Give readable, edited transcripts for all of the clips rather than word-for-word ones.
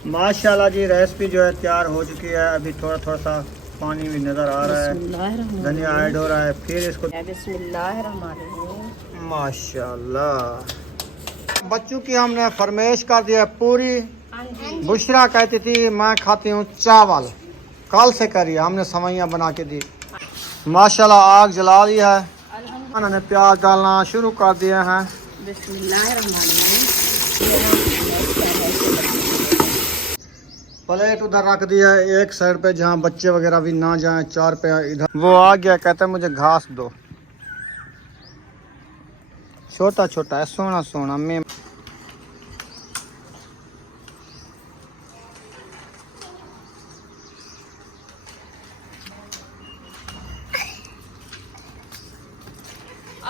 माशाल्लाह जी रेसिपी जो है तैयार हो चुकी है। अभी थोड़ा थोड़ा सा पानी भी नज़र आ रहा है, धनिया ऐड हो रहा है। फिर इसको बिस्मिल्लाहिर्रहमानिर्रहीम। माशाल्लाह बच्चों की हमने फरमाइश कर दिया पूरी। बुशरा कहती थी मैं खाती हूँ चावल, कल से करिए, हमने सवैयाँ बना के दी। माशाल्लाह आग जला दी है, उन्होंने प्याज डालना शुरू कर दिए हैं। प्लेट उधर रख दिया है एक साइड पे जहाँ बच्चे वगैरह भी ना जाएं। चार पे इधर वो आ गया, कहता है मुझे घास दो। छोटा छोटा है, सोना सोना में।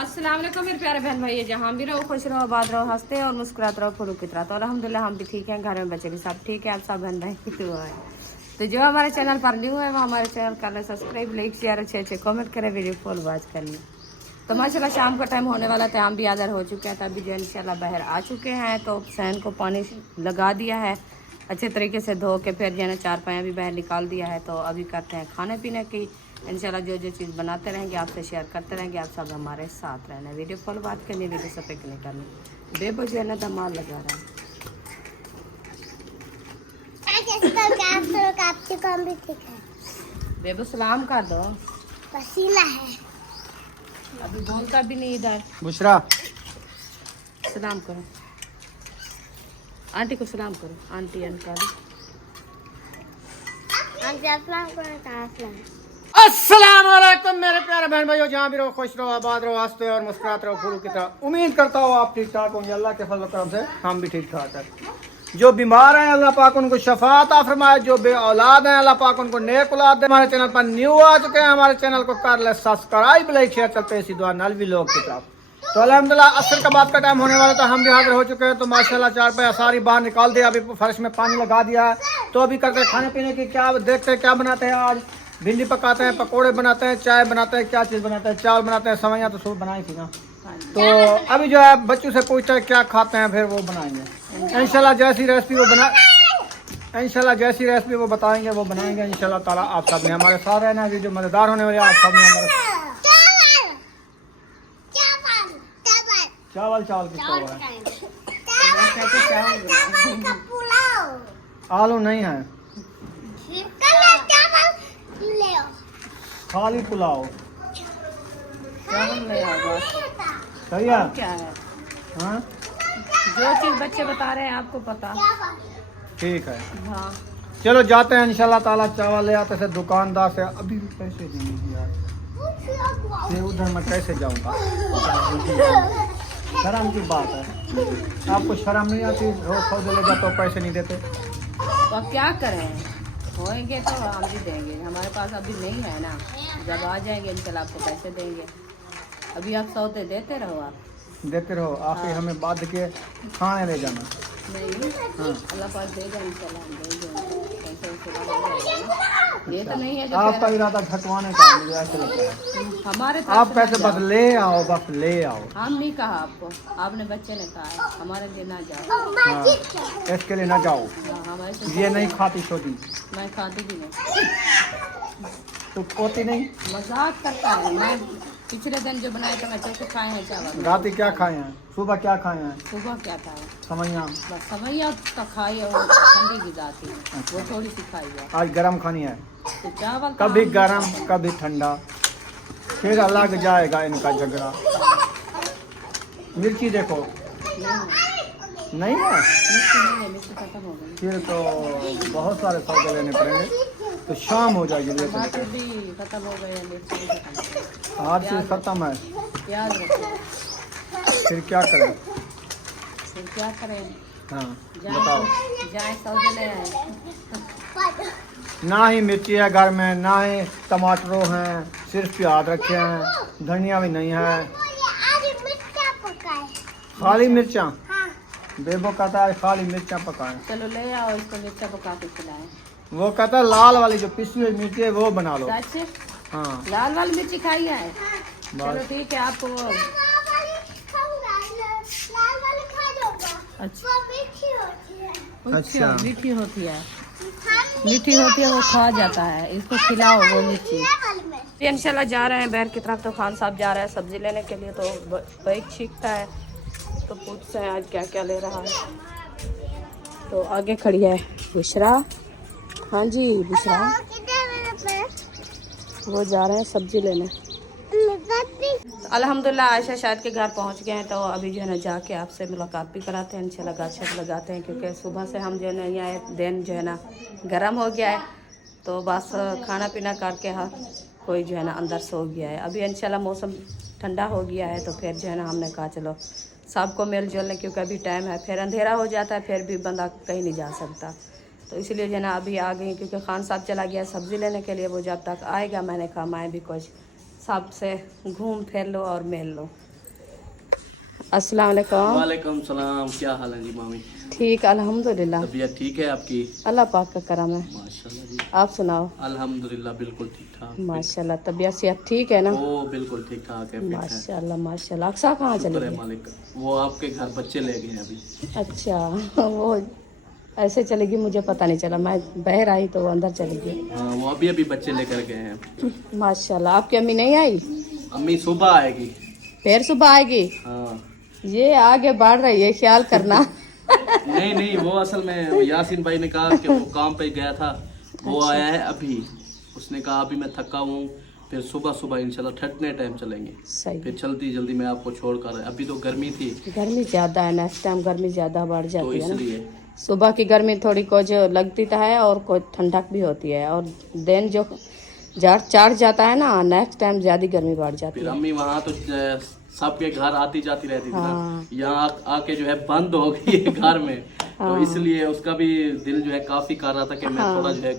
अस्सलाम वालेकुम मेरे प्यारे बहन भाई, जहाँ भी रहो खुश रहो, आबाद रहो, हंसते और मुस्कुराते रहो, फुल की तरह। तो अल्हम्दुलिल्लाह हम भी ठीक हैं, घर में बच्चे भी सब ठीक है। आप सब बहन भाई की दुआ है। तो जो हमारे चैनल पर न्यू है वो हमारे चैनल कर ले सब्सक्राइब, लाइक शेयर, अच्छे अच्छे कमेंट करें, वीडियो फुल वॉच कर लें। तो माशाल्लाह शाम का टाइम होने वाला था, हम भी आदर हो चुके हैं। तभी जो इंशाल्लाह बाहर आ चुके हैं। तो सहन को पानी लगा दिया है अच्छे तरीके से धो के, फिर जो है चार पाया भी बाहर निकाल दिया है। तो अभी करते हैं खाने पीने की। इंशाल्लाह जो जो चीज़ बनाते रहेंगे आपसे शेयर करते रहेंगे। आप सब हमारे साथ रहना, वीडियो फॉल बात करनी, वीडियो से पिक नहीं करनी। बेबो जो है ना धमाल लगा रहा है। बेबो सलाम कर दो, पसीना है अभी बोलता भी नहीं इधर। बुशरा सलाम करो, आंटी को सलाम करो, आंटी अंकल। अस्सलाम वालेकुम मेरे प्यारे बहन भाइयों, जहाँ भी रहो खुश रहो, आबाद रहो, हंसते और मुस्कुराते रहो, फूलों की तरह। उम्मीद करता हूँ आप ठीक ठाक होंगे। अल्लाह के फजल करम से हम भी ठीक ठाक हैं। जो बीमार हैं अल्लाह पाक उनको शफा अता फरमाए, जो बे औलाद हैं अल्लाह पाक उनको नेक औलाद दे। हमारे चैनल पर न्यू आ चुके हैं, हमारे चैनल को कर ले सब्सक्राइब, लाइक शेयर, चलते इसी दुआ नल भी लोग की तरफ। तो अल्हम्दुलिल्लाह असर का बात का टाइम होने वाला था, हम भी हाजिर हो चुके हैं। तो माशाल्लाह चार पे सारी बाहर निकाल दिया, अभी फर्श में पानी लगा दिया है। तो अभी करते खाने पीने की क्या देखते हैं क्या बनाते हैं आज। भिंडी पकाते हैं, पकोड़े बनाते हैं, चाय बनाते हैं, क्या चीज़ बनाते हैं, चावल बनाते हैं, सवैयाँ तो सुबह बनाई थी ना। तो अभी जो है बच्चों से पूछते हैं क्या खाते हैं, फिर वो बनाएंगे इंशाल्लाह। जैसी रेसिपी वो बताएंगे वो बनाएंगे इंशाल्लाह ताला। आप सब ने हमारे साथ रहना है, वीडियो मज़ेदार होने वाली है। आप सब ने हमारे चावल चावल किसका हुआ है? आलू नहीं है, खाली पुलाव। सही है, क्या है हाँ जो चीज़ बच्चे बता रहे हैं आपको पता। ठीक है, हाँ चलो जाते हैं इंशाल्लाह ताला। चावल ले आते थे दुकानदार से, अभी भी पैसे देंगे यार, ये उधर मैं कैसे जाऊंगा। शर्म की बात है, आपको शर्म नहीं आती? रोज सौदे ले जाते हो पैसे नहीं देते। तो अब क्या करें, होएंगे तो हम भी देंगे, हमारे पास अभी नहीं है ना। जब आ जाएंगे इंशाल्लाह आपको पैसे देंगे। अभी आप सौदे देते रहो, आप देते रहो, आखिर हमें बांध के खाने ले जाना। नहीं अल्लाह पास देगा इंशाल्लाह, हम देंगे पैसे उसके बाद हो जाएगा। ये तो नहीं है जो आपका इरादा घटवाने का है, मुझे ऐसा लगता है। हमारे आप पैसे बस ले आओ, बस ले आओ। हम नहीं कहा आपको, आपने बच्चे ने कहा है हमारे लिए ना जाओ। हाँ, इसके लिए ना जाओ, हाँ, हमारे से ये नहीं खाती छोटी मैं खाती भी नहीं, तो पोती नहीं। मजाक करता है। मैं पिछले दिन जो बनाए थे मैं तो खाए हैं चावल। रात क्या खाए हैं, सुबह क्या खाए हैं? सुबह क्या खाए, समैया। बस सवैया का खाई और ठंडी गिजा थी, वो थोड़ी सी खाई है। आज गरम खानी है, तो चावल कभी गरम कभी ठंडा, फिर अलग जाएगा इनका झगड़ा। मिर्ची देखो नहीं है, मिर्ची खत्म हो गई, फिर तो बहुत सारे सौदे लेने पड़ेंगे, तो शाम हो जाएगी। टमाटर भी खत्म हो गए, मिर्ची भी खत्म, हर चीज़ खत्म है, प्याज रखो, फिर क्या करें? फिर क्या करें? हाँ बताओ। जाए सौदे ले आए। ना ही मिर्ची है घर में, ना ही टमाटरों हैं, सिर्फ प्याज रखे हैं, धनिया भी नहीं है, खाली मिर्चा। बेबो कहता है खाली मिर्चा पकाए। चलो ले आओ इसको, मिर्चा पका के खिलाएं। वो कहता है लाल वाली जो पिसी हुई मिर्ची है वो बना लो। सच? हाँ लाल वाली मिर्ची खाई है? चलो बस। ठीक है, आपको वो अच्छा अच्छा। मीठी होती है, मीठी होती है, वो खा जाता है, इसको खिलाओ वो मीठी। इंशाल्लाह जा रहे हैं बैर की तरफ, तो खान साहब जा रहे हैं सब्जी लेने के लिए, तो बाइक छींकता है तो पूछते हैं आज क्या क्या ले रहा है। तो आगे खड़ी है बुशरा। हाँ जी बुशरा, वो जा रहे हैं सब्जी लेने। अल्हम्दुलिल्लाह आयशा शायद के घर पहुंच गए हैं, तो अभी जो है ना जाके आपसे मुलाकात भी कराते हैं, इंशाल्लाह गाछत लगाते हैं, क्योंकि सुबह से हम जो है ना यहाँ दिन जो है ना गर्म हो गया है, तो बस खाना पीना करके हाँ कोई जो है ना अंदर सो गया है। अभी इंशाल्लाह मौसम ठंडा हो गया है, तो फिर जो है ना हमने कहा चलो सबको मिल जुल लें, क्योंकि अभी टाइम है, फिर अंधेरा हो जाता है, फिर भी बंदा कहीं नहीं जा सकता, तो इसलिए जो है ना अभी आ गई, क्योंकि खान साहब चला गया सब्ज़ी लेने के लिए, वो जब तक आएगा मैंने कहा मैं भी कुछ सबसे घूम फिर लो और मिल लो। अस्सलाम वालेकुम। वालेकुम सलाम, क्या हाल है जी मामी? ठीक अल्हम्दुलिल्लाह, तबीयत ठीक है आपकी? अल्लाह पाक का करम है। माशाल्लाह जी। आप सुनाओ? अल्हम्दुलिल्लाह बिल्कुल ठीक ठाक। माशाल्लाह, तबीयत सेहत ठीक है ना? वो बिल्कुल ठीक ठाक है, फिट है। माशाल्लाह माशाल्लाह। अक्सा कहाँ चले शुक्र है गए? मालिक, वो आपके घर बच्चे ले गए हैं अभी। अच्छा, वो ऐसे चलेगी, मुझे पता नहीं चला, मैं बाहर आई तो वो अंदर चली गई। हाँ, वो अभी अभी बच्चे लेकर गए हैं। माशाल्लाह। आपकी अम्मी नहीं आई? अम्मी सुबह आएगी। फिर सुबह आएगी? हाँ। ये आगे बढ़ रही है, ख्याल करना। नहीं नहीं, वो असल में यासीन भाई ने कहा कि वो काम पे गया था, वो आया है अभी, उसने कहा अभी मैं थका हूँ, फिर सुबह सुबह इंशाल्लाह ठंडे टाइम चलेंगे, सही। फिर जल्दी जल्दी मैं आपको छोड़ कर। अभी तो गर्मी थी, गर्मी ज्यादा है, नेक्स्ट टाइम गर्मी ज्यादा बढ़ तो जाती है ना। इसलिए सुबह की गर्मी थोड़ी कुछ लगती तो है और कुछ ठंडक भी होती है, और दिन जो चढ़ जाता है ना, नेक्स्ट टाइम ज्यादा गर्मी बढ़ जाती फिर है। अम्मी वहाँ तो सबके घर आती जाती रहती थी हाँ। ना, यहाँ आके जो है बंद हो गई है घर में, तो इसलिए उसका भी दिल जो है काफी कर रहा था कि मैं थोड़ा जो है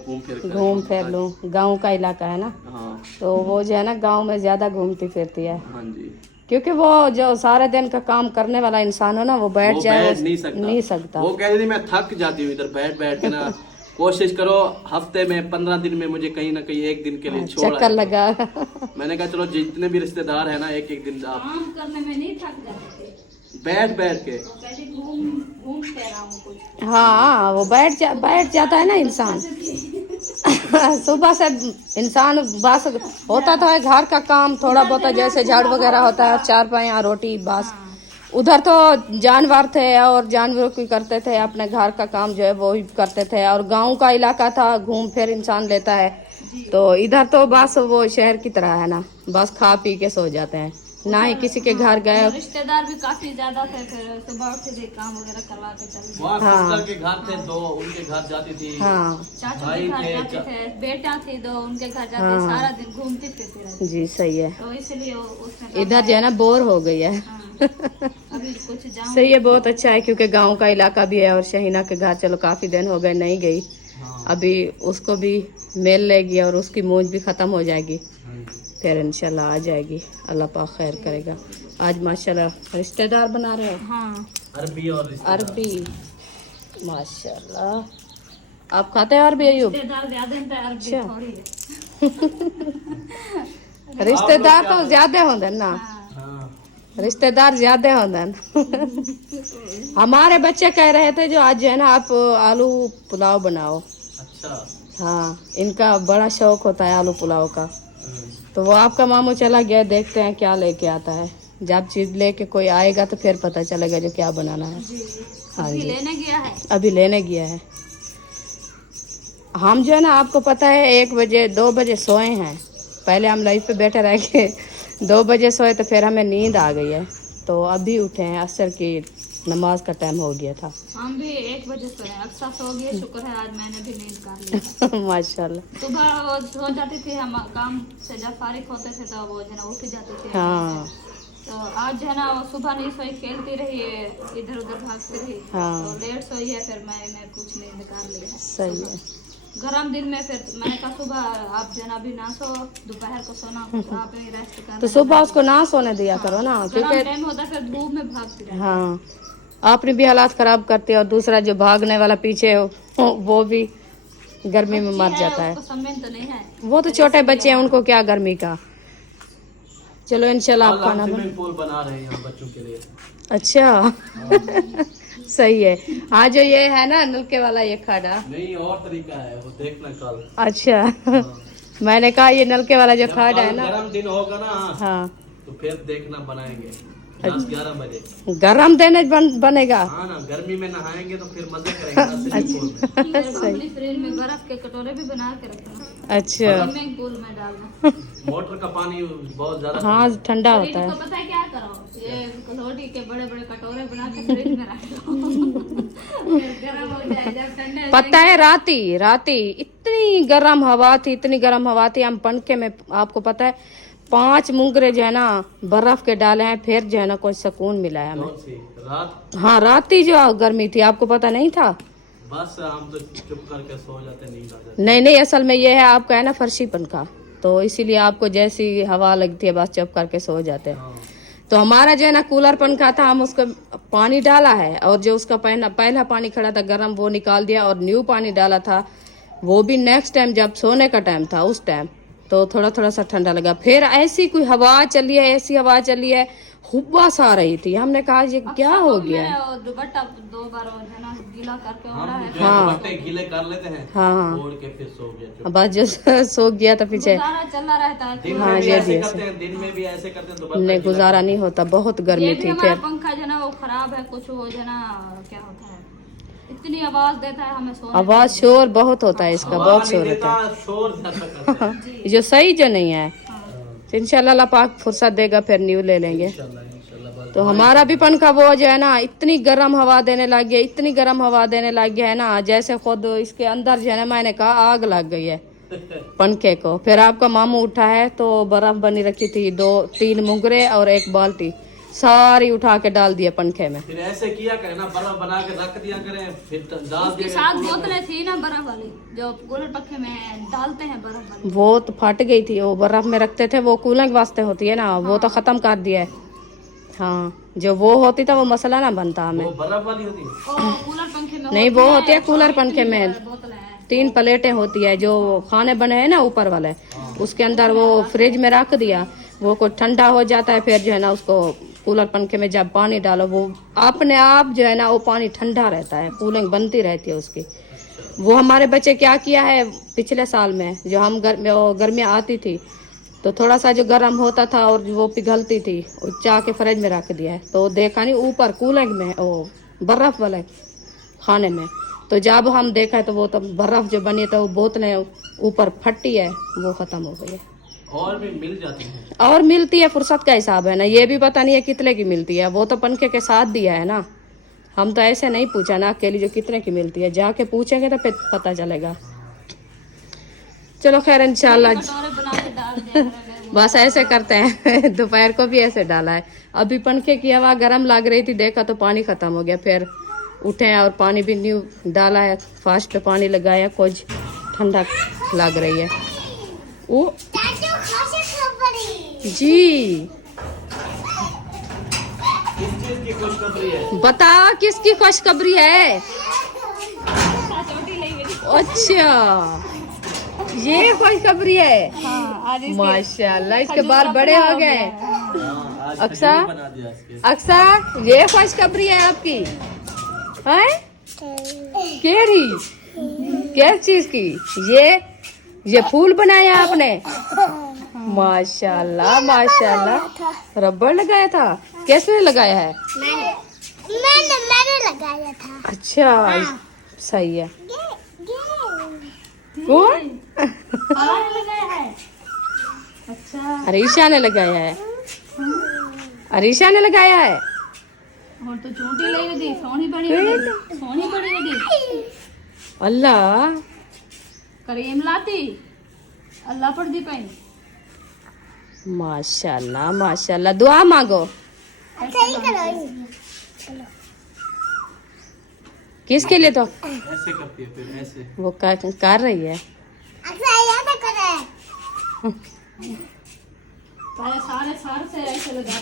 घूम फिर लूँ। गांव का इलाका है ना, हाँ तो वो जो है ना गांव में ज्यादा घूमती फिरती है, हाँ जी। क्योंकि वो जो सारे दिन का काम करने वाला इंसान हो ना, वो बैठ जाए नहीं सकता। वो कह रही थी मैं थक जाती हूँ इधर बैठ बैठ के ना, कोशिश करो हफ्ते में 15 दिन में मुझे कहीं ना कहीं एक दिन के लिए छोड़ चक्कर लगा। मैंने कहा चलो जितने भी रिश्तेदार है ना, एक एक दिन आप काम करने में नहीं थक जाते, बैठ बैठ के। हाँ, वो बैठ जाता है ना इंसान। सुबह से इंसान बस होता तो है घर का काम थोड़ा बहुत, जैसे झाड़ वगैरह होता है, चार पाया रोटी बस। उधर तो जानवर थे और जानवरों की करते थे, अपने घर का काम जो है वो ही करते थे, और गांव का इलाका था, घूम फिर इंसान लेता है। तो इधर तो बस वो शहर की तरह है ना, बस खा पी के सो जाते हैं, ना ही किसी के घर गए। रिश्तेदार भी काफी ज्यादा थे, फिर सुबह उठ के काम वगैरह करवा के चले। वहाँ हाँ। सिस्टर के घर थे दो, उनके घर जाती थी। हाँ चाचू भाई के घर थे, जाते थे, बेटा थी दो, उनके घर जाते हाँ। सारा दिन घूमती फिरती रहती, जी सही है। तो इसलिए उसने इधर जो है ना बोर हो गई है। अभी कुछ जाऊँ। सही है, बहुत अच्छा है, क्योंकि गांव का इलाका भी है, और शहीना के घर चलो काफी दिन हो गए नहीं गई, अभी उसको भी मिल लेगी और उसकी मौज भी खत्म हो जाएगी, फिर इंशाल्लाह आ जाएगी, अल्लाह पाक खैर करेगा। आज माशाल्लाह रिश्तेदार बना रहे हो? हाँ, अरबी और रिश्तेदार। अरबी, माशाल्लाह। आप खाते हैं अरबी अयूब? रिश्तेदार ज्यादा हैं, तो अरबी अच्छा। थोड़ी है। रिश्तेदार तो ज्यादा होंगे ना, हाँ। रिश्तेदार ज्यादा होंगे। हमारे बच्चे कह रहे थे जो आज जो है ना आप आलू पुलाव बनाओ। अच्छा। हाँ, इनका बड़ा शौक होता है आलू पुलाव का, तो वो आपका मामू चला गया, देखते हैं क्या लेके आता है। जब चीज लेके कोई आएगा तो फिर पता चलेगा जो क्या बनाना है। हाँ अभी जी, लेने गया है। अभी लेने गया है। हम जो है ना आपको पता है 1 बजे 2 बजे सोए हैं, पहले हम लाइफ पे बैठे रह के 2 बजे सोए, तो फिर हमें नींद आ गई है, तो अभी उठे हैं, असर की नमाज का टाइम हो गया था। हम भी 1 बजे सोए, अक्सर सो गए, शुक्र है आज मैंने भी नींद कर लिया। माशाल्लाह। सुबह वो सो जाती थी, हम काम से जब फारिग होते थे तो वो जो है ना उठ जाती थी। हाँ तो आज जो है ना वो सुबह नहीं सोई, खेलती रही है, इधर उधर भागती रही, हाँ। तो लेट सोई है, फिर मैंने कुछ नहीं निकाल लिया। सही है। गरम दिन में फिर मैंने कहा सुबह आप जो है ना अभी ना सो, दोपहर को सोना, आप ही रेस्ट कर। तो सुबह उसको ना सोने दिया करो ना, गरम क्योंकि टाइम होता फिर धूप में भागती रही। हाँ आपने भी हालात खराब करते, और दूसरा जो भागने वाला पीछे वो भी गर्मी में मर जाता है। उसको समझ तो नहीं है, वो तो छोटे बच्चे हैं, उनको क्या गर्मी का। चलो इंशाल्लाह आप खाना स्विमिंग पूल बना रहे हैं यहाँ बच्चों के लिए। अच्छा। सही है। हाँ जो ये है ना नलके वाला ये खाड़ा, नहीं और तरीका है, वो देखना कल। अच्छा मैंने कहा ये नलके वाला जो जब खाड़ा है कल ना, गर्म दिन होगा ना, हाँ तो फिर देखना बनाएंगे 10-11 बजे। गरम देने बनेगा। हाँ ना, गर्मी में नहाएंगे तो फिर मजे करेंगे ना स्विमिंग पूल में। अपनी फ्रिज में बर्फ के कटोरे भी बना के रखना, अच्छा स्विमिंग पूल में डालना। मोटर का पानी बहुत ज्यादा हाँ ठंडा फ्रिज होता को है। पता है क्या करो, ये कटोरी के बड़े बड़े कटोरे बना के फ्रिज में रख दो। फिर गर्म हो जाए, जब ठंडे हो पता है राती इतनी गर्म हवा थी, इतनी गर्म हवा थी, हम पंखे में आपको पता है 5 मुंगरे जो है ना बर्फ के डाले हैं, फिर जो है ना कोई सुकून मिला है हमें। कौन सी रात? हाँ राती जो गर्मी थी आपको पता नहीं था। बस हम तो चुप करके सो जाते, नींद आ जाती। नहीं असल में ये है आपका है ना फर्शी पंखा, तो इसीलिए आपको जैसी हवा लगती है बस चुप करके सो जाते हैं। हाँ। तो हमारा जो है ना कूलर पंखा था, हम उसका पानी डाला है और जो उसका पहला पानी खड़ा था गर्म वो निकाल दिया और न्यू पानी डाला था, वो भी नेक्स्ट टाइम जब सोने का टाइम था उस टाइम, तो थोड़ा सा ठंडा लगा। फिर ऐसी कोई हवा चली है, ऐसी हवा चली है, हुब्बास आ रही थी, हमने कहा ये क्या हो गया है। और दुपट्टा 2 बार है ना गीला करके ओढ़ा हम है। जो है हाँ। दुपट्टे गीले कर लेते हैं, हाँ ओढ़ के फिर सो गया चुप। बस जो सो गया तो पीछे। गुजारा चला रहता है। दिन हाँ, में भी ये ऐसे भी करते हैं, दिन में भी ऐसे करते हैं, दुपट्टा नहीं गीला गुजारा नहीं होता, बहुत ये गर्मी भी थी। हमारा फिर पंखा जो है ना वो खराब है, कुछ हो जो ना क्या होता है, इतनी आवाज देता है हमें सोने आवाज शोर बहुत होता है इसका, हवा बहुत नहीं शोर होता देता, शोर ज्यादा करता है। है जो सही जो नहीं है। इंशाल्लाह अल्लाह पाक फुर्सत देगा फिर न्यू ले लेंगे। इंशाल्लाह बस। तो हमारा भी पंखा वो जो है ना इतनी गर्म हवा देने लग गया, इतनी गर्म हवा देने लग गया है ना, जैसे खुद इसके अंदर जो है ना मैंने कहा आग लग गई है पंखे को। फिर आपका मामू उठा है तो बर्फ बनी रखी थी 2-3 मुंगरे और 1 बाल्टी, सारी उठा के डाल दिया पंखे में। फिर ऐसे किया करें ना, बर्फ बना के रख दिया करें, फिर डाल उसके दिया साथ करें। बोतलें थी ना बर्फ वाली, जो कूलर पंखे में डालते हैं बर्फ वाली। वो तो फट गई थी, वो बर्फ में रखते थे, वो कूलिंग वास्ते होती है ना, वो तो खत्म कर दिया है। हाँ जो वो होती था वो मसला ना बनता हमें। वो बर्फ वाली होती है। ओ कूलर पंखे में नहीं वो होती है कूलर पंखे में, बोतलें हैं। 3 प्लेटें होती है जो खाने बने हैं ना ऊपर वाले, उसके अंदर वो फ्रिज में रख दिया, वो को ठंडा हो जाता है, फिर जो है ना उसको कूलर पंखे में जब पानी डालो वो अपने आप जो है ना वो पानी ठंडा रहता है, कूलिंग बनती रहती है उसकी। वो हमारे बच्चे क्या किया है पिछले साल में, जो हम गर्मियाँ आती थी तो थोड़ा सा जो गर्म होता था और वो पिघलती थी, वो चाह के फ्रिज में रख दिया है, तो देखा नहीं ऊपर कूलिंग में वो बर्फ वाले खाने में, तो जब हम देखा तो वो तो बर्फ जो बनी तो वो बोतलें ऊपर फटी है, वो खत्म हो गई है। और भी मिल जाती है। और मिलती है, फुर्सत का हिसाब है ना, ये भी पता नहीं है कितने की मिलती है, वो तो पंखे के साथ दिया है ना, हम तो ऐसे नहीं पूछा ना अकेली जो कितने की मिलती है, जाके पूछेंगे तो फिर पता चलेगा। चलो खैर इंशाल्लाह कटोरे बना के डाल दिया करें। बस ऐसे करते हैं। दोपहर को भी ऐसे डाला है, अभी पंखे की हवा गर्म लग रही थी, देखा तो पानी खत्म हो गया, फिर उठे और पानी भी न्यू डाला है, फास्ट पानी लगाया, कुछ ठंडा लग रही है। ओ जी किस चीज की खुशखबरी है? बता किसकी खुशखबरी है? अच्छा ये खुशखबरी है। माशाल्लाह इसके बाल बड़े हो गए। हाँ, आज अक्सा? खजूर बना दिया इसके। अक्सा ये खुशखबरी है आपकी है? केरी किस चीज की? ये फूल बनाया आपने? माशाल्लाह माशाल्लाह। रबड़ लगाया था? किसने लगाया है? मैंने लगाया था। अच्छा सही है। कौन? लगाया है। अच्छा अरीशा ने लगाया है। अरीशा ने लगाया है। और तो चोटी लगी थी, सोनी बड़ी होगी, सोनी बड़ी होगी। अल्लाह करीम लाती अल्लाह पर दी पाई। माशाल्लाह माशाल्लाह। दुआ मांगो। सही करो। किसके लिए? तो ऐसे करती है, फिर ऐसे। वो कर रही है। अक्सर याद करे। सारे सार से ऐसे लगा।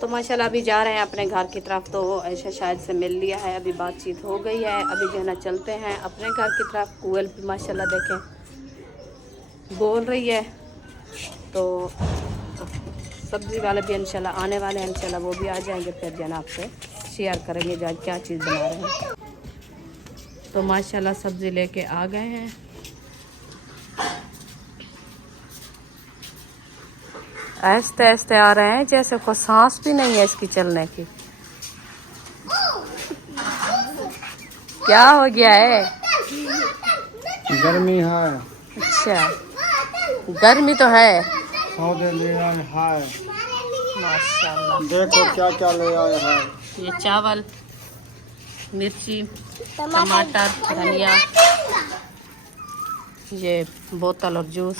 तो माशाल्लाह अभी जा रहे हैं अपने घर की तरफ, तो ऐसा शायद से मिल लिया है, अभी बातचीत हो गई है, अभी जो है ना चलते हैं अपने घर की तरफ। कोयल भी माशाल्लाह देखें बोल रही है, तो सब्ज़ी वाले भी इंशाल्लाह आने वाले हैं, इंशाल्लाह वो भी आ जाएंगे, फिर जो है ना आपसे शेयर करेंगे जो आज क्या चीज़ बना रहे हैं। तो माशाल्लाह सब्ज़ी लेके आ गए हैं। ऐसे ऐसे आ रहे हैं जैसे कोई सांस भी नहीं है इसकी चलने की। क्या हो गया है? गर्मी है। अच्छा, गर्मी तो है। सौदे ले आए हैं। माशाल्लाह। देखो क्या क्या ले आए हैं। ये चावल, मिर्ची, टमाटर, धनिया, ये बोतल और जूस।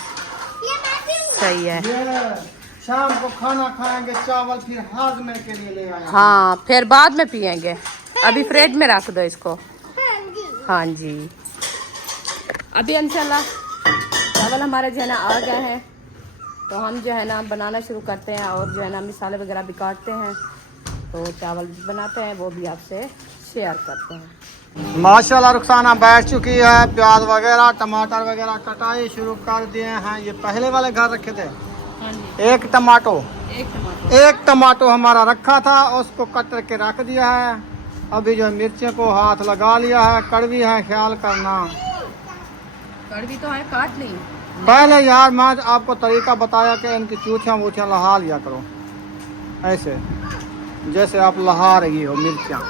सही है। ये शाम को खाना खाएंगे, चावल फिर हाजमे के लिए ले आए। हाँ, फिर बाद में पियेंगे। अभी फ्रिज में रख दो इसको। हाँ जी। अभी इंशाल्लाह चावल हमारे जो है ना आ गए हैं, तो हम जो है ना बनाना शुरू करते हैं और जो है ना मसाले वगैरह भी काटते हैं। तो चावल भी बनाते हैं, वो भी आपसे शेयर करते हैं। माशाल्लाह रुखसाना बैठ चुकी है। प्याज वगैरह टमाटर वगैरह कटाई शुरू कर दिए हैं। ये पहले वाले घर रखे थे। हाँ जी। एक टमाटो एक टमाटर हमारा रखा था, उसको कट करके रख दिया है। अभी जो है मिर्चें को हाथ लगा लिया है। कड़वी है, ख्याल करना। कड़वी तो है, काट ली। पहले यार मैं आपको तरीका बताया कि इनकी चूथियाँ वूथियाँ लहा लिया करो, ऐसे जैसे आप लहा रही हो मिर्चियाँ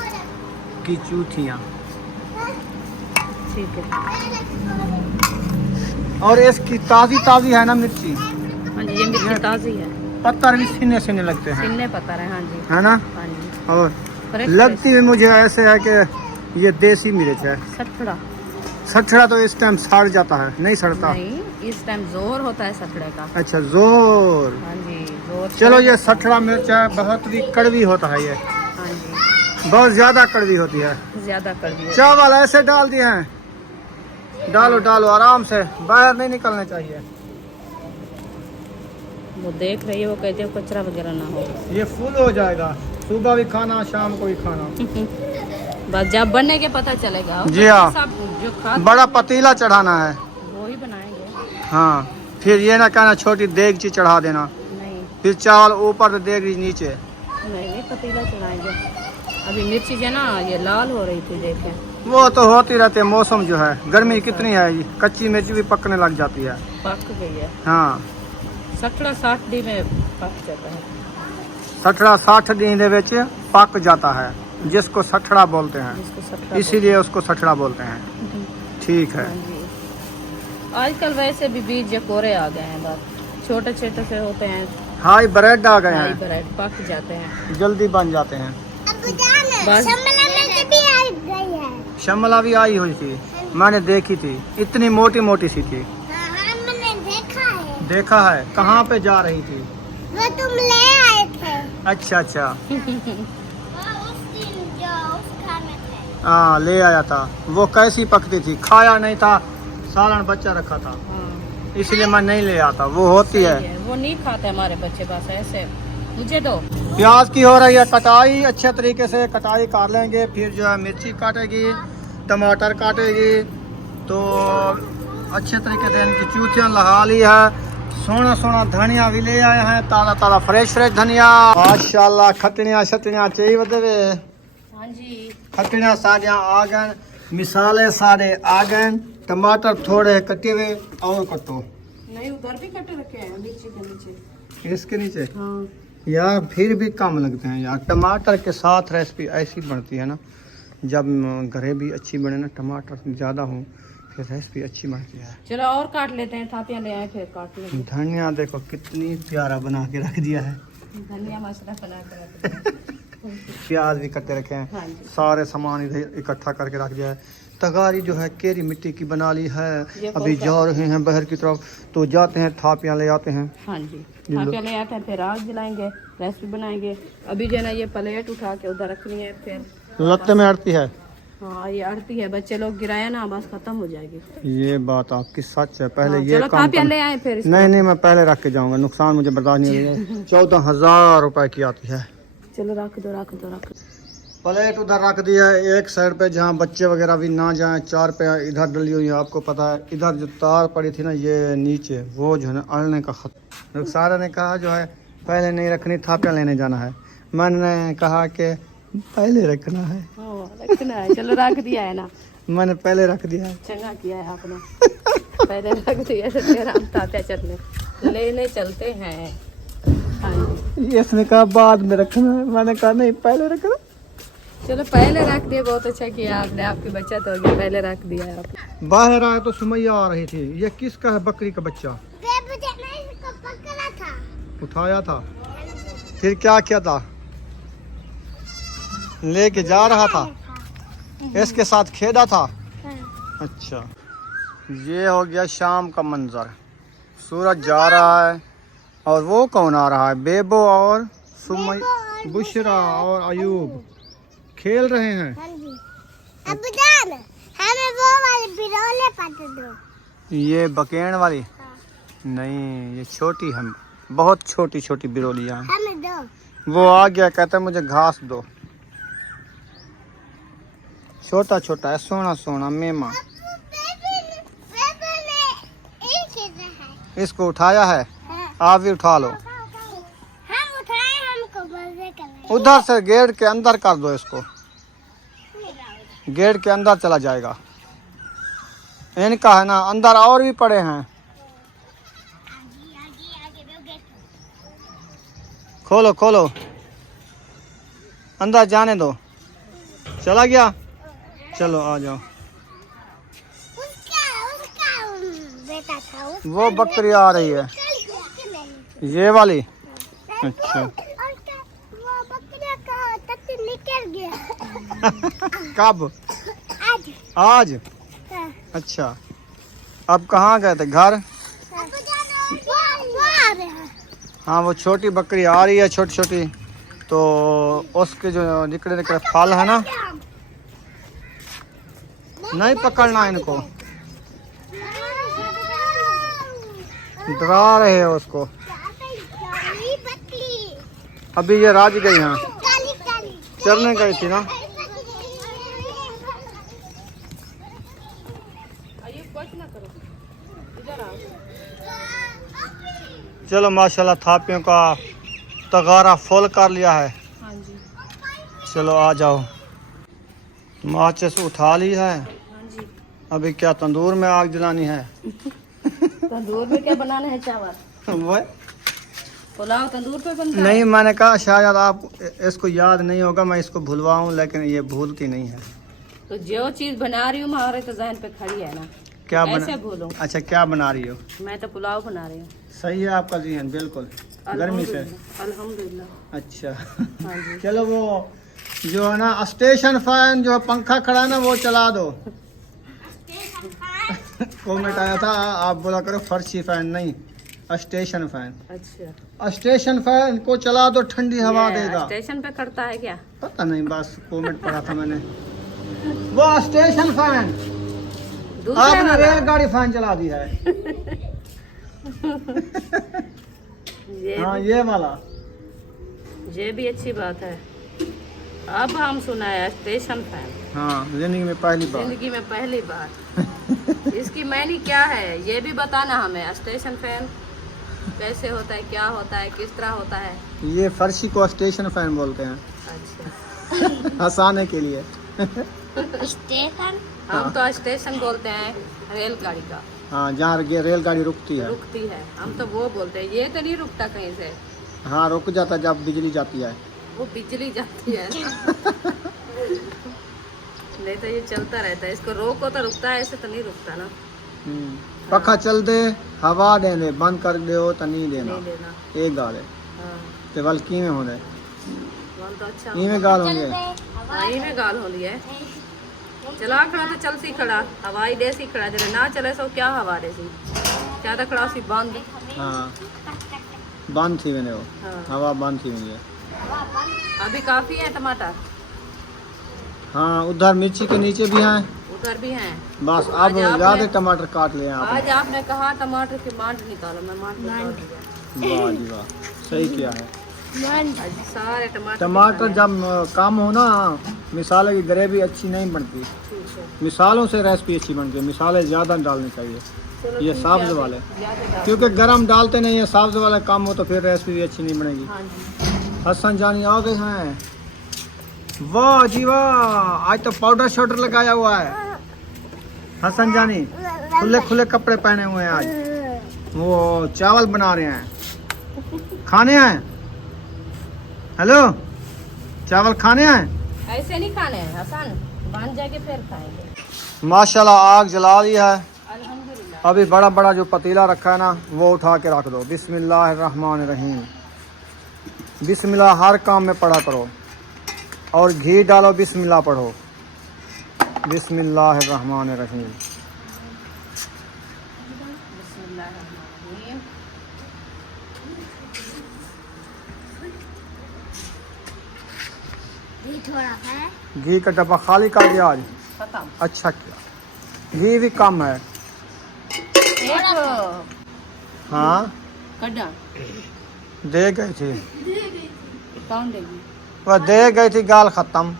की चूथियाँ। ठीक है। और इसकी ताज़ी है ना मिर्ची, हाँ जी, ये मिर्ची ताज़ी है। पत्थर भी सीने सीने लगते हैं, सिन्ने पता है। हाँ जी, है ना। हाँ जी। और फ्रेश लगती भी मुझे ऐसे है कि ये देसी मिर्च है। सठड़ा सठड़ा तो इस टाइम सड़ जाता है, नहीं सड़ता। नहीं, इस टाइम जोर होता है सठड़े का। अच्छा, जोर। हाँ जी, जोर। चलो, ये सठड़ा मिर्च है, बहुत भी कड़वी होता है ये, हाँ जी, बहुत ज्यादा कड़वी होती है। ज्यादा कड़वी है। चावल ऐसे डाल दिए हैं। डालो डालो आराम से, बाहर नहीं निकलने चाहिए। वो देख रही है, वो कहते हैं कचरा वगैरह ना हो। ये फुल हो जाएगा, सुबह भी खाना शाम को भी खाना। बस जब बनने के पता चलेगा। जी हाँ। सब जो खा बड़ा पतीला चढ़ाना है। वो ही बनाएंगे। हाँ, फिर ये ना कहना छोटी देगची चढ़ा देना, नहीं फिर चावल ऊपर तो देगची नीचे। नहीं, पतीला चढ़ाएंगे। अभी मिर्ची जो है ना ये लाल हो रही थी, देखें। वो तो होती रहती है, मौसम जो है, गर्मी कितनी है, ये कच्ची मिर्ची भी पकने लग जाती है। पक गई है। हाँ, सठड़ा 60 डी में पक जाता है। सठड़ा 60 दिन ਦੇ ਵਿੱਚ पक जाता है, जिसको सठड़ा बोलते हैं, जिसको सठड़ा इसीलिए उसको सठड़ा बोलते हैं। ठीक है। हाँ जी। आजकल वैसे भी बीज जकोरे आ गए हैं, बस छोटे छोटे से होते हैं। हाई ब्रेड आ गए हाई हैं, ब्रेड पक जाते हैं, जल्दी बन जाते हैं। अबू जान, बस। शिमला मिर्च भी आ गई है। शिमला भी आई हुई थी, मैंने देखी थी, इतनी मोटी मोटी सी थी। हाँ, हमने देखा है। देखा है, कहाँ पे जा रही थी? वो तुम ले आए थे। अच्छा अच्छा, वो उस दिन जो उस खाने थे। हाँ ले आया था। वो कैसी पकती थी, खाया नहीं था, सालन बच्चा रखा था, हाँ। इसलिए मैं नहीं ले आता। वो होती है, सही है, वो नहीं खाते हमारे बच्चे, बस ऐसे मुझे दो। प्याज की हो रही है कटाई, अच्छे तरीके से कटाई कर लेंगे। फिर जो है मिर्ची काटेगी, टमाटर काटेगी, तो अच्छे तरीके से इनकी चूथियाँ लगा ली है। सोना सोना धनिया भी ले आए हैं, ताज़ा ताज़ा फ्रेश धनिया। माशाल्लाह, खटनियाँ शटनियाँ चाहिए बदे। हाँ जी, खटनियाँ सारियाँ आ गए, मिसाले सारे आ गए, टमाटर थोड़े कटे हुए और कटो। नहीं उधर भी कटे रखे हैं मिर्ची के नीचे। इसके नीचे हाँ, यार फिर भी कम लगते हैं यार। टमाटर के साथ रेसिपी ऐसी बनती है ना, जब ग्रेवी अच्छी बने ना, टमाटर ज़्यादा हो फिर रेसिपी अच्छी बनती है। चलो और काट लेते हैं, थापियाँ ले आए फिर काट लेंगे। धनिया देखो कितनी प्यारा बना के रख दिया है। धनिया मसाला बना के रख दिया। प्याज भी कटे रखे हैं, हाँ जी। सारे सामान इधर इकट्ठा करके रख दिया है। तगारी जो है केरी मिट्टी की बना ली है। ये अभी कौन सा? जा रहे हैं बहर की तरफ, तो जाते हैं थापियाँ ले आते हैं। हाँ जी, थापियाँ ले आते हैं, फिर आग जलाएंगे, रेसिपी बनाएंगे। अभी जो है ना ये प्लेट उठा के उधर रखनी है, फिर लत्ते में अड़ती है। हाँ ये अड़ती है, बच्चे लोग गिराया ना बस खत्म हो जाएगी। ये बात आपकी सच है। पहले हाँ, ये चलो काम थापियाँ ले आए फिर इसको। नहीं, मैं पहले रख के जाऊंगा, नुकसान मुझे बर्दाश्त नहीं होगा। 14,000 रुपए की आती है। चलो रख दो रख दो रख दो। प्लेट उधर रख दिया है एक साइड पे, जहाँ बच्चे वगैरह भी ना जाएं। 4 पे इधर डली हुई है, आपको पता है। इधर जो तार पड़ी थी ना ये नीचे, वो जो है ना अड़ने का खतरा। रुखसारा ने कहा जो है पहले नहीं रखनी, थापियाँ लेने जाना है। मैंने कहा कि पहले रखना है। रखना है, चलो रख दिया है ना, मैंने पहले रख दिया है। चंगा किया है आपने, पहले रख दिया है। तो हम तात्या चलने लेने चलते हैं। हाँ जी, इसने कहा बाद में रखना है, मैंने कहा नहीं पहले रखना। चलो पहले रख दिया, बहुत अच्छा किया आपने, आपकी बचत हो गई, पहले रख दिया है आपने। बाहर आया तो सुमैया आ रही थी। ये किसका है? बकरी का बच्चा पकड़ा था। उठाया था, फिर क्या किया था? लेके जा रहा था, इसके साथ खेला था। अच्छा, ये हो गया शाम का मंजर। सूरज जा रहा है और वो कौन आ रहा है? बेबो और सुमैया, बुशरा और अयूब खेल रहे हैं। हाँ जी। अब जान हमें वो वाली बिरौले पकड़ दो। ये बकेन वाली नहीं, ये छोटी है, बहुत छोटी छोटी बिरोलियाँ हैं। हमें दो। वो आ गया, कहता है मुझे घास दो। छोटा छोटा है, सोना सोना मेमा। इसको उठाया है, आप भी उठा लो। हम उठाए, हमको मजे कर। उधर से गेट के अंदर कर दो इसको, गेट के अंदर चला जाएगा। इनका है ना, अंदर और भी पड़े हैं। खोलो खोलो, अंदर जाने दो। चला गया, चलो आ जाओ। उसका बेटा था। वो बकरी आ रही है, ये वाली। अच्छा, वो बकरिया का तत्व निकल गया। कब? आज। आज? हाँ। अच्छा, अब कहाँ गए थे? घर? वो आ रहे हैं। हाँ, वो छोटी बकरी आ रही है, छोटी छोटी। तो उसके जो निकले निकले फल है ना, नहीं पकड़ना इनको, डरा रहे हैं उसको। अभी ये राज गई हैं, चरने गई थी ना। चलो माशाल्लाह, थापियों का तगारा फुल कर लिया है। हाँ जी, चलो आ जाओ। माचिस उठा ली है, हाँ जी। अभी क्या तंदूर में आग जलानी है? तंदूर में क्या बनाना है? चावल वो पुलाव तंदूर पे बनता है? नहीं, मैंने कहा शायद आप इसको याद नहीं होगा, मैं इसको भूलवाऊं, लेकिन ये भूलती नहीं है। तो जो चीज बना रही हूँ हमारे तो जहन पे खड़ी है ना, क्या कैसे बना? भूलूं? अच्छा, क्या बना रही हो? मैं तो पुलाव बना रही हूँ। सही है आपका ज़हन, बिल्कुल गर्मी से। अल्हम्दुलिल्लाह। अच्छा हाँ जी। चलो, वो जो है ना स्टेशन फैन, जो पंखा खड़ा है ना, वो चला दो। कमेंट आया था, आप बोला करो फर्शी फैन नहीं, स्टेशन फैन। अच्छा, स्टेशन फैन को चला दो, ठंडी हवा ये देगा। स्टेशन पे करता है क्या? पता नहीं, बस कमेंट पढ़ा था मैंने। वो स्टेशन फैन, दूसरे आपने वाला? रेलगाड़ी फैन चला दी है। ये हाँ, ये वाला। ये भी अच्छी बात है। अब हम सुना है स्टेशन फैन, हाँ, जिंदगी में पहली बार। जिंदगी में पहली बार। इसकी मैंने क्या है ये भी बताना हमें। स्टेशन फैन कैसे होता है, क्या होता है, किस तरह होता है? ये फर्शी को स्टेशन फैन बोलते हैं, अच्छा, हंसाने के लिए। स्टेशन। हम तो स्टेशन बोलते हैं रेलगाड़ी का, हाँ, जहाँ रेलगाड़ी रुकती है। रुकती है, हम तो वो बोलते हैं। ये तो नहीं रुकता कहीं से, हाँ, रुक जाता है जब बिजली जाती है। वो बिजली जाती है। नहीं तो ये चलता रहता है, इसको रोको तो रुकता है, ऐसे तो नहीं रुकता ना। पखा चल दे, हवा दे दे, बंद कर दे तो नहीं देना। नहीं देना। एक गाल है, हाँ, ते बल की में होने, वन तो अच्छा की में गाल होंगे। हवाई में गाल होली है। चला खड़ा तो चलती खड़ा, हवाई देसी खड़ा, जरा ना चले सो क्या हवा देसी, क्या तो खड़ा सी बंद। हाँ, बंद थी मैंने वो, हाँ। हवा बंद थी मुझे। अभी काफी है टमाटर, हाँ, उधर मिर्ची के नीचे भी हैं, उधर भी हैं। बस अब आज आपने- ज्यादा टमाटर काट लिए आप। आज आपने कहा टमाटर की मांड निकालो, मैं मांड निकाल दिया। वाह जी वाह, सही किया है। आज सारे टमाटर टमाटर निकाले। जब कम हो ना, मिसाले की ग्रेवी अच्छी नहीं बनती। ठीक है, मिसालों से रेसिपी अच्छी बनती है, मिसाले ज़्यादा डालनी चाहिए। चलो ये ठीक साब्ज है, वाले, ज्यादा डाल- क्योंकि गरम डालते नहीं है, साब्ज वाला कम हो तो फिर रेसिपी भी अच्छी नहीं बनेगी। हाँ जी, हसन जानी आ गए हैं, वाह जी वाह, आज तो पाउडर शाउडर लगाया हुआ है हसन जानी, खुले खुले कपड़े पहने हुए हैं आज। वो चावल बना रहे हैं, खाने हैं। हेलो, चावल खाने हैं? ऐसे नहीं खाने हैं हसन, बन जाएंगे फिर खाएंगे। माशाल्लाह आग जला दी है। अल्हम्दुलिल्लाह। अभी बड़ा बड़ा जो पतीला रखा है ना, वो उठा के रख दो। बिस्मिल्लाहिर्रहमानिर्रहीम। बिस्मिल्लाह हर काम में पढ़ा करो, और घी डालो, बिस्मिल्लाह पढ़ो। बिस्मिल्लाहिर्रहमानिर्रहीम। बिस्मिल्लाहिर्रहमानिर्रहीम। घी थोड़ा है। घी का डब्बा खाली कर दिया आज? खत्म। अच्छा किया, घी भी कम है। एक हाँ कड्डा दे गई थी, कौन देगी? वह दे गई थी, गाल खत्म।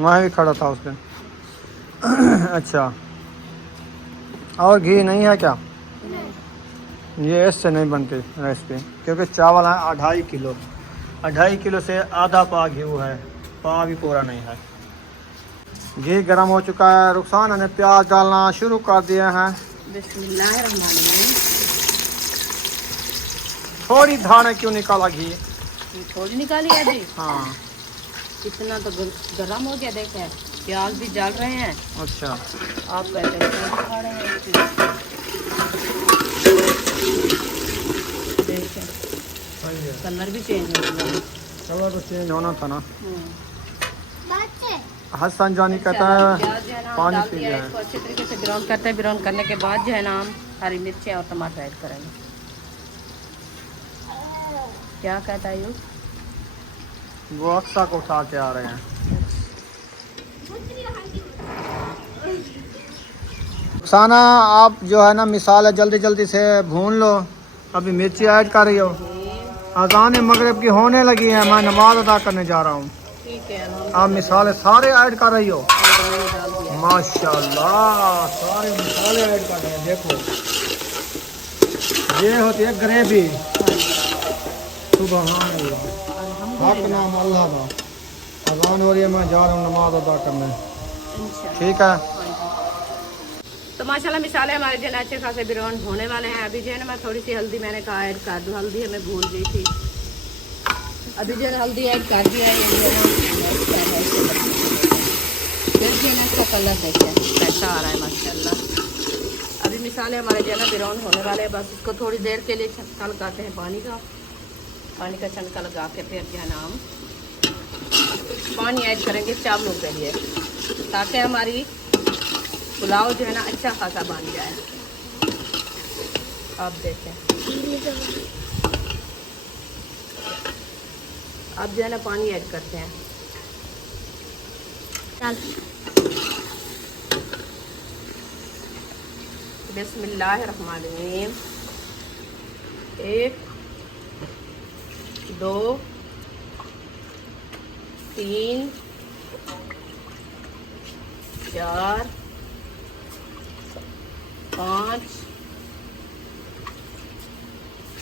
वहाँ भी खड़ा था उसके। अच्छा, और घी नहीं है क्या? ये इससे नहीं बनती रेसिपी, क्योंकि चावल है 2.5 किलो। 2.5 किलो से आधा पा घी है, पा भी पूरा नहीं है। घी गर्म हो चुका है। रुखसाना ने प्याज डालना शुरू कर दिया है। बिस्मिल्लाहिर्रहमानिर्रहीम। थोड़ी धाने क्यों निकाला घी? ये थोड़ी निकाली है अभी, हाँ इतना तो गर्म हो गया। देखे प्याज भी डाल रहे हैं। अच्छा, आप पहले खा रहे हैं इस चीज़। देखें सही है। कलर भी चेंज हो गया। कलर तो चेंज होना था ना। बच्चे हसन जानी कहता है प्याज जो है ना हम पानी डाल पी दिया है, जाए। इसको अच्छे तरीके से ब्राउन करते हैं। ब्राउन करने के बाद जो है ना हम हरी मिर्चें और टमाटर ऐड करेंगे। क्या कहता है यू? वो अक्सा को उठा के आ रहे हैं। रुखसाना आप जो है ना मिसाल है, जल्दी जल्दी से भून लो। अभी मिर्ची ऐड कर रही हो। अजान मगरिब की होने लगी है, मैं नमाज अदा करने जा रहा हूँ। ठीक है, आप मिसाले सारे ऐड कर रही हो। मैंने डाल दिया। माशाल्लाह सारे मसाले ऐड कर रहे हैं। देखो ये होती है ग्रेवी। सुभान अल्लाह, हक नाम अल्लाह का। अजान हो रही है, मैं जा रहा हूँ नमाज अदा करने। इंशाल्लाह। ठीक है। तो माशाल्लाह मिसाले हमारे जो है ना अच्छे खासे ब्राउन होने वाले हैं। अभी जो है ना मैं थोड़ी सी हल्दी मैंने कहा ऐड कर दूँ। हल्दी हमें भूल गई थी। अभी जो है ना हल्दी ऐड कर दिया है। ये जो है ना फिर जो है ना इसका कलर देखिए कैसा आ रहा है माशाल्लाह। अभी मिसाले हमारे जो है ना ब्राउन होने वाले हैं। बस इसको थोड़ी देर के लिए छक्का लगाते हैं पानी का छनका लगा के फिर जो है ना हम पानी ऐड करेंगे चावलों के लिए, ताकि हमारी पुलाव जो है ना अच्छा खासा बन जाए। आप देखें, अब जो है ना पानी ऐड करते हैं। बिस्मिल्लाहिर्रहमानिर्रहीम। 1 2 3 4 5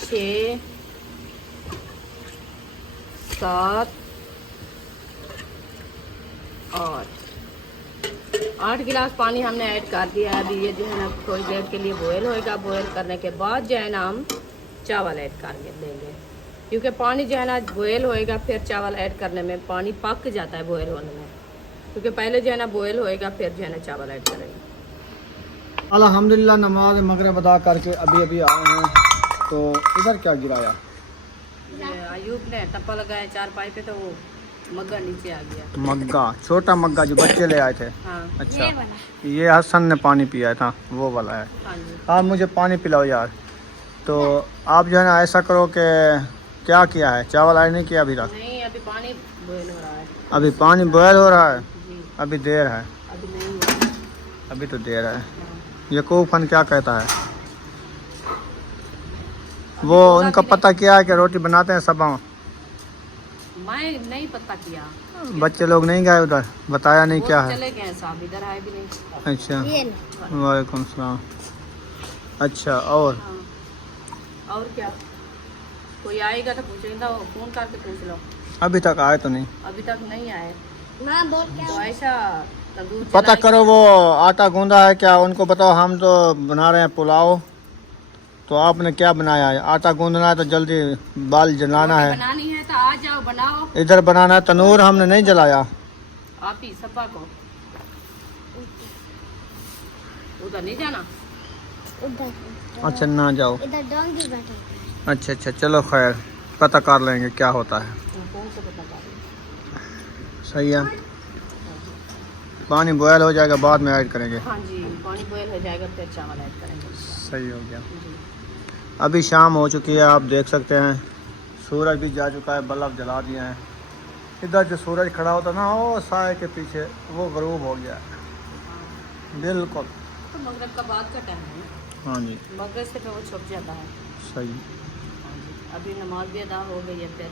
6 7 8 गिलास पानी हमने ऐड कर दिया है। अभी ये जो है ना थोड़ी देर के लिए बॉयल होएगा। बॉयल करने के बाद जो है ना हम चावल ऐड कर देंगे, क्योंकि पानी जो है ना बॉयल होएगा, फिर चावल ऐड करने में पानी पक जाता है बॉयल होने में, क्योंकि पहले जो है ना बॉयल होएगा, फिर जो है ना चावल ऐड करेंगे। अल्हम्दुलिल्लाह नमाज मगरिब अदा करके अभी अभी आए हैं। तो इधर क्या गिराया? अयूब ने टप्पा लगाया चारपाई पे, तो वो मग्गा नीचे आ गया। मग्गा, छोटा मग्गा जो बच्चे ले आए थे। हाँ अच्छा, ये हसन ने पानी पिया था, वो वाला है। हाँ जी। आप मुझे पानी पिलाओ यार। तो आप जो है ना ऐसा करो कि क्या किया है, चावल ऐड नहीं किया अभी तक? नहीं, अभी पानी बॉयल हो रहा है। अभी पानी बॉयल हो रहा है। जी, अभी देर है, अभी नहीं हुआ। अभी तो देर है। यकूब फन क्या कहता है? वो उनका पता क्या है कि रोटी बनाते हैं सब? मैं नहीं पता किया, बच्चे लोग नहीं गए उधर, बताया नहीं वो क्या है? चले गए साहब, इधर आए भी नहीं। अच्छा, ये लो। वालेकुम सलाम। अच्छा, और हाँ, और क्या? कोई आएगा तो पूछेगा, फ़ोन करके पूछ लो। अभी तक आए तो नहीं। अभी तक नहीं आए। माँ बोल क्या तो ऐसा तंदूर पता चलाई- करो वो आटा गूंदा है क्या, उनको बताओ। हम तो बना रहे हैं पुलाव, तो आपने क्या बनाया है? आटा गूंदना है तो जल्दी बाल जलाना रोटी है। बनानी है तो आ जाओ बनाओ। इधर बनाना है, तनूर हमने नहीं जलाया। आप ही सपा को उधर नहीं जाना। उधर अच्छा ना जाओ। इधर डोंगी बैठे। अच्छा अच्छा चलो खैर, पता कर लेंगे क्या होता है। कौन से पता कर रही है? सही है। पानी बॉयल हो जाएगा, बाद में ऐड करेंगे। हाँ जी, पानी बॉयल हो जाएगा फिर चावल ऐड करेंगे। सही हो गया। जी। अभी शाम हो चुकी है, आप देख सकते हैं। सूरज भी जा चुका है, बल्ब जला दिए हैं। इधर जो सूरज खड़ा होता ना, वो साए के पीछे, वो गरूब हो गया है बिल्कुल। तो मगरब का बाद का टाइम है, हाँ जी मगरब से फिर वो छुप जाता है। सही। हाँ जी, अभी नमाज भी अदा हो गई है, फिर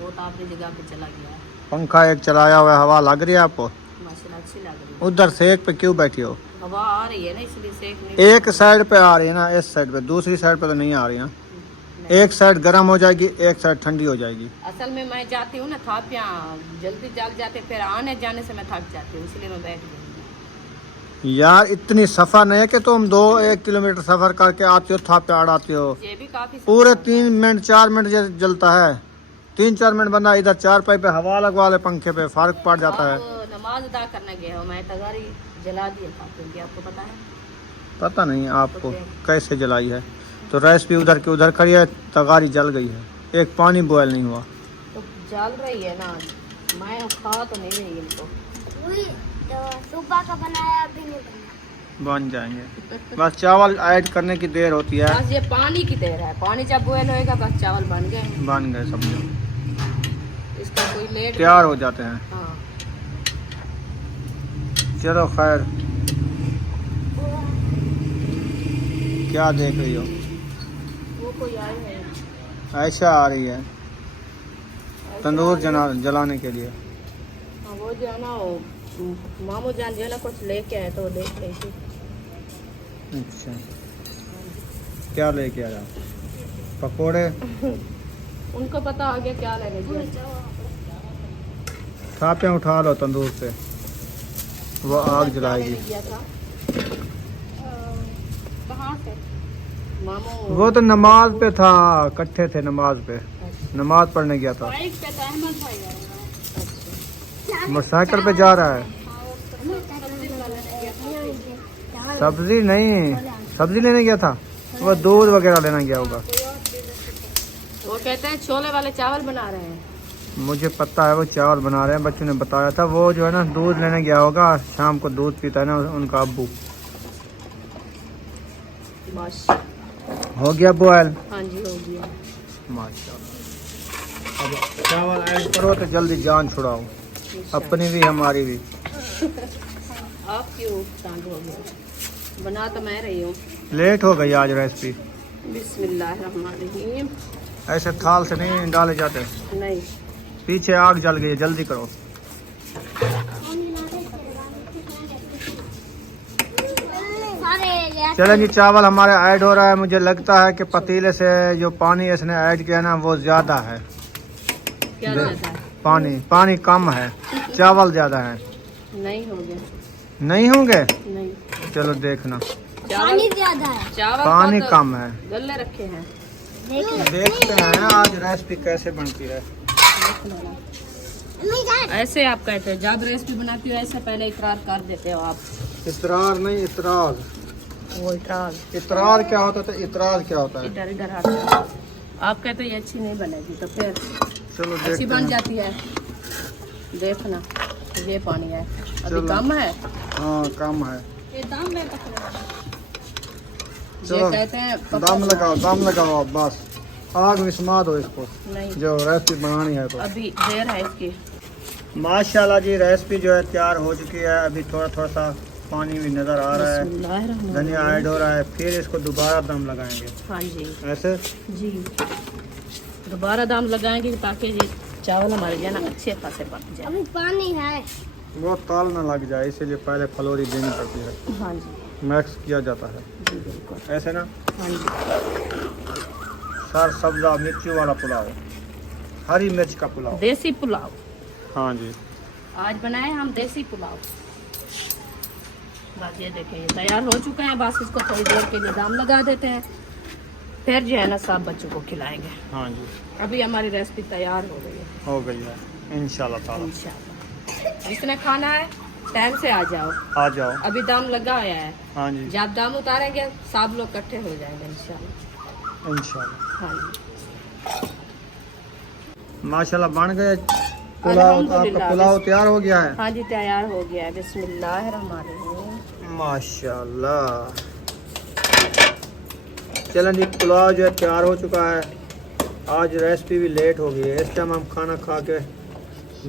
वो तो अपनी जगह पे चला गया है। पंखा एक चलाया हुआ है, हवा लग रही है आपको? माशाल्लाह अच्छी लग रही है। उधर सेक पे क्यों बैठी हो? हवा आ रही है ना, इसलिए सेक नहीं। एक साइड पे आ रही है ना, इस साइड पे, दूसरी साइड पे तो नहीं आ रही ना। एक साइड गर्म हो जाएगी, एक साइड ठंडी हो जाएगी। असल में मैं जाती हूँ ना थापियाँ जल्दी जल जाते, फिर आने जाने से मैं थक जाती हूँ, इसलिए मैं बैठ गई। यार इतनी सफ़र नहीं है कि तुम 2-1 किलोमीटर सफ़र करके आती हो, थापे अड़ाती हो। ये भी काफी पूरे 3 मिनट 4 मिनट जलता है। 3-4 मिनट बंदा इधर चारपाई पे हवा लगवा ले पंखे पे, फर्क पड़ जाता है। आप नमाज अदा करने गए हो, मैं तगारी जला दिया था, क्योंकि आपको पता है। पता नहीं आपको कैसे जलाई है। तो रेसिपी उधर की उधर खड़ी है, तगारी जल गई है, एक पानी बॉयल नहीं हुआ। तो जल रही है ना, मैं खा तो नहीं रही इनको। वही तो सुबह का बनाया, अभी नहीं बना। बन जाएंगे, बस चावल ऐड करने की देर होती है। बस ये पानी की देर है, पानी जब बॉयल होएगा बस चावल बन गए। बन गए समझो, इसका कोई लेट तैयार हो जाते हैं। हाँ। चलो खैर, क्या देख रही हो? वो कोई आए हैं। ऐसा आ रही है तंदूर जलाने के लिए। हाँ, वो जो है ना, वो मामू जान जो है ना कुछ लेके आए, तो वो देख रही थी। अच्छा, क्या लेके आया? पकोड़े? उनको पता आ गया क्या लेने दिया। थापे उठा लो तंदूर से, वो आग जलाएगी। दिया था कहाँ से मामू? वो तो नमाज पे था, इकट्ठे थे नमाज पे, नमाज पढ़ने गया था। बाइक पे तो अहमद भाई आएगा। मोटरसाइकिल पे जा रहा है। सब्जी नहीं, सब्जी लेने गया था, वो दूध वगैरह लेना गया होगा। वो कहते हैं छोले वाले चावल बना रहे हैं। मुझे पता है वो चावल बना रहे हैं, बच्चों ने बताया था। वो जो है ना दूध लेने गया होगा, शाम को दूध पीता है ना उनका अब्बू। माशाल्लाह। हो गया बॉयल? हाँ जी हो गया। माशाल्लाह। अब चावल ऐड करो तो जल्दी जान छुड़ाओ, अपनी भी हमारी भी। आप क्यों शांत हो गए? बना तो मैं रही हूँ। लेट हो गई आज रेसिपी। बिस्मिल्लाहिर्रहमानिर्रहीम। ऐसे थाल से नहीं डाले जाते, नहीं, पीछे आग जल गई है, जल्दी करो। चलें जी, चावल हमारे ऐड हो रहा है। मुझे लगता है कि पतीले से जो पानी इसने ऐड किया ना वो ज़्यादा है। क्या ज्यादा है? पानी कम है, चावल ज़्यादा है। नहीं हो गया। नहीं होंगे? नहीं, चलो देखना, पानी ज्यादा है। चावल पानी तो कम है। गल्ले रखे हैं। देखते हैं आज रेसिपी कैसे बनती है। ऐसे आप कहते हो, जब रेसिपी बनाती हो ऐसे पहले इकरार कर देते हो आप। इतरार नहीं, इतराज। वो इकरार इतरार क्या होता है? इतराज क्या होता है? इधर इधर हटते हो। आप कहते हो ये अच्छी नहीं बनेगी, तो फिर चलो अच्छी देखते बन हैं। जाती है। देखना, ये पानी है, अभी चलो। कम है। हाँ कम है। ये दाम में पकड़ा। ये चलो कहते हैं दम लगाओ, दम लगाओ, अब बस आग विस्मा दो इसको, नहीं, जो रेसिपी बनानी है। तो अभी देर है इसकी। माशाल्लाह जी, रेसिपी जो है तैयार हो चुकी है। अभी थोड़ा थोड़ा सा पानी भी नज़र आ रहा है, बिस्मिल्लाहिर्रहमानिर्रहीम। धनिया ऐड हो रहा है। फिर इसको दोबारा दम लगाएंगे हाँ जी ऐसे। जी, दोबारा दाम लगाएंगे ताकि ये चावल हमारे जो है ना अच्छे खासे पक जाए। अभी पानी है। वो ताल ना लग जाए, इसीलिए पहले फलोरी देनी पड़ती है, हाँ जी मिक्स किया जाता है जी बिल्कुल। ऐसे ना। हाँ जी, सर सब्जा मिर्ची वाला पुलाव। हरी मिर्च का पुलाव। देसी पुलाव हाँ जी। आज बनाए हम देसी पुलाव। बस ये देखें, ये तैयार हो चुके हैं। बस इसको थोड़ी देर के लिए दम लगा देते हैं, फिर जो है ना सब बच्चों को खिलाएंगे। हाँ जी, अभी हमारी रेसिपी तैयार हो गई है हो गई है इंशाल्लाह ताला। इंशाल्लाह। जिसने खाना है टाइम से आ जाओ, आ जाओ। अभी दम लगा हुआ है। हाँ जी, जब दम उतारेंगे सब लोग इकट्ठे हो जाएंगे इंशाल्लाह। इंशाल्लाह। हाँ जी, माशाल्लाह बन गए पुलाव। आपका अल्हम्दुलिल्लाह। पुलाव तैयार हो गया है। हाँ जी तैयार हो गया है। बिस्मिल्लाहिर्रहमानिर्रहीम। माशाल्लाह। चलें जी, पुलाव जो है तैयार हो चुका है। आज रेसिपी भी लेट हो गई है। इस टाइम हम खाना खा के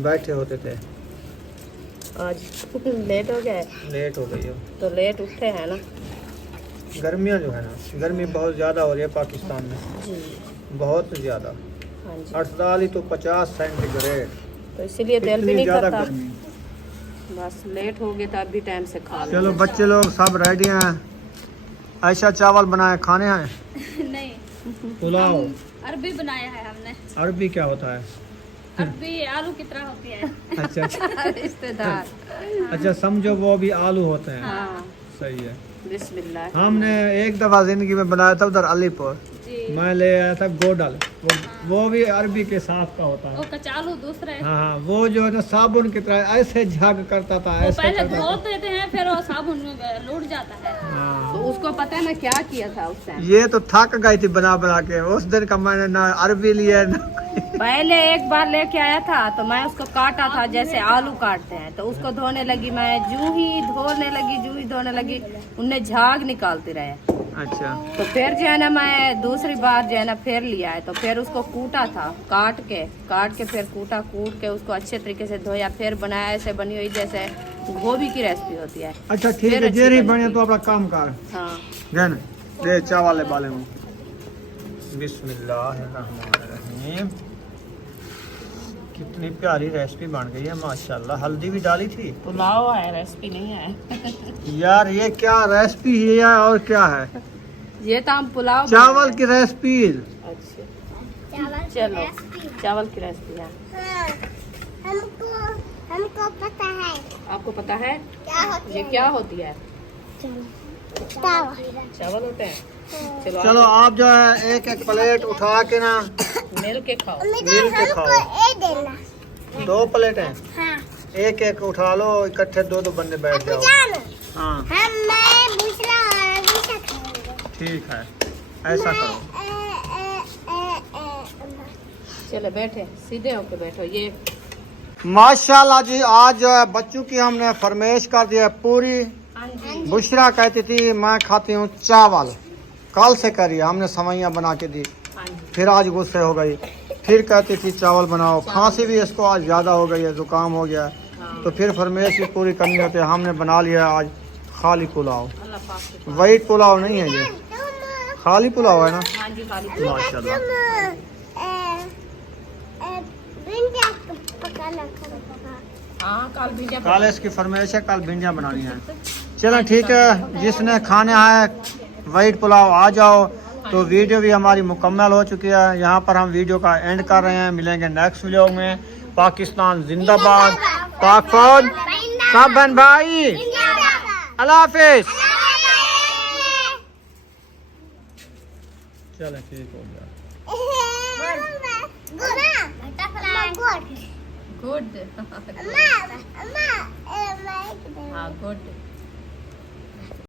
बैठे होते थे, आज लेट हो गया है, लेट हो गई है। तो लेट उठे हैं ना गर्मियाँ जो है ना, गर्मी बहुत ज़्यादा हो रही है पाकिस्तान में, जी। बहुत ज़्यादा। हाँ जी, 48 तो 50 सेंटीग्रेड, तो इसीलिए दिल भी इतनी नहीं ज़्यादा करता। गर्मी। बस लेट हो गए तो अभी टाइम से खा लो। चलो बच्चे लोग सब रेडी हैं। ऐसा चावल बनाए खाने हैं। नहीं, पुलाव अरबी बनाया है हमने। अरबी क्या होता है? अरबी आलू की तरह होती है। अच्छा अच्छा, रिश्तेदार। अच्छा समझो वो भी आलू होते हैं। हाँ, सही है। बिस्मिल्लाह। हमने एक दफ़ा ज़िंदगी में बनाया था उधर अलीपुर। जी, मैं ले आया था गोडल, वो भी अरबी के साथ का होता वो है। कचालू दूसरा है। हाँ हाँ, वो जो है ना साबुन की तरह ऐसे झाग करता था, वो ऐसे पहले करता धो था। देते हैं, फिर वो साबुन में लूट जाता है। हाँ, तो उसको पता है ना क्या किया था उस टाइम। ये तो थक गई थी बना बना के। उस दिन का मैंने ना अरबी लिया ना। पहले एक बार लेके आया था तो मैं उसको काटा था जैसे आलू काटते हैं, तो उसको धोने लगी। मैं जूं ही धोने लगी उनने झाग निकालते रहे। अच्छा, तो फिर जो है ना मैं दूसरी बार जो है ना फिर लिया है, तो फिर उसको कूटा था, काट के फिर कूट के उसको अच्छे तरीके से धोया, फिर बनाया। ऐसे बनी हुई जैसे गोभी की रेसिपी होती है। अच्छा ठीक फिर है, अच्छी जेरी बनती बने है। तो अपना काम कर हाँ, गन दे चावल बाले में। बिस्मिल्लाहिर्रहमानिर्रहीम। कितनी प्यारी रेसिपी बन गई है माशाल्लाह। हल्दी भी डाली थी। पुलाव है, रेसिपी नहीं है। यार ये क्या रेसिपी है और क्या है? ये तो हम पुलाव चावल बनाए की रेसिपी। अच्छा, चलो चावल की रेसिपी है। हाँ, हमको पता है आपको पता है क्या होती ये क्या होती है? चावल। चावल होते हैं। चलो आप जो है एक एक प्लेट उठा के ना मिल के खाओ। मिल के खाओ। ए देना। 2 प्लेटें हाँ, एक एक उठा लो, इकट्ठे 2 बंदे बैठ जाओ। जान हाँ मैं दूसरा और दूसरा खाऊंगा। ठीक है, ऐसा करो। चलो बैठे, सीधे होके बैठो। ये माशाल्लाह जी, आज जो है बच्चों की हमने फरमाइश कर दिया है पूरी। बुशरा कहती थी मैं खाती हूँ चावल, कल से करिए, हमने सवैयाँ बना के दी। फिर आज गुस्से हो गई, फिर कहती थी चावल बनाओ। खांसी भी इसको आज ज़्यादा हो गई है, जुकाम हो गया है, तो फिर फरमाइश भी पूरी करनी होती है। हमने बना लिया है आज खाली पुलाव। अल्लाह पाक की। वाइट पुलाव नहीं है, ये खाली पुलाव है ना। हाँ जी, खाली माशाल्लाह। हाँ, कल भी जब कल इसकी फरमाइश है, कल भिंडियाँ बनानी है। चलो ठीक है, जिसने खाने है वाइट पुलाव आ जाओ। तो वीडियो भी हमारी मुकम्मल हो चुकी है। यहाँ पर हम वीडियो का एंड कर रहे हैं। मिलेंगे नेक्स्ट वीडियो में। पाकिस्तान जिंदाबाद, पाक फौज, सब बहन भाई, अल्लाह हाफिज। चलें ठीक हो गया। गुड। हाँ, गुड।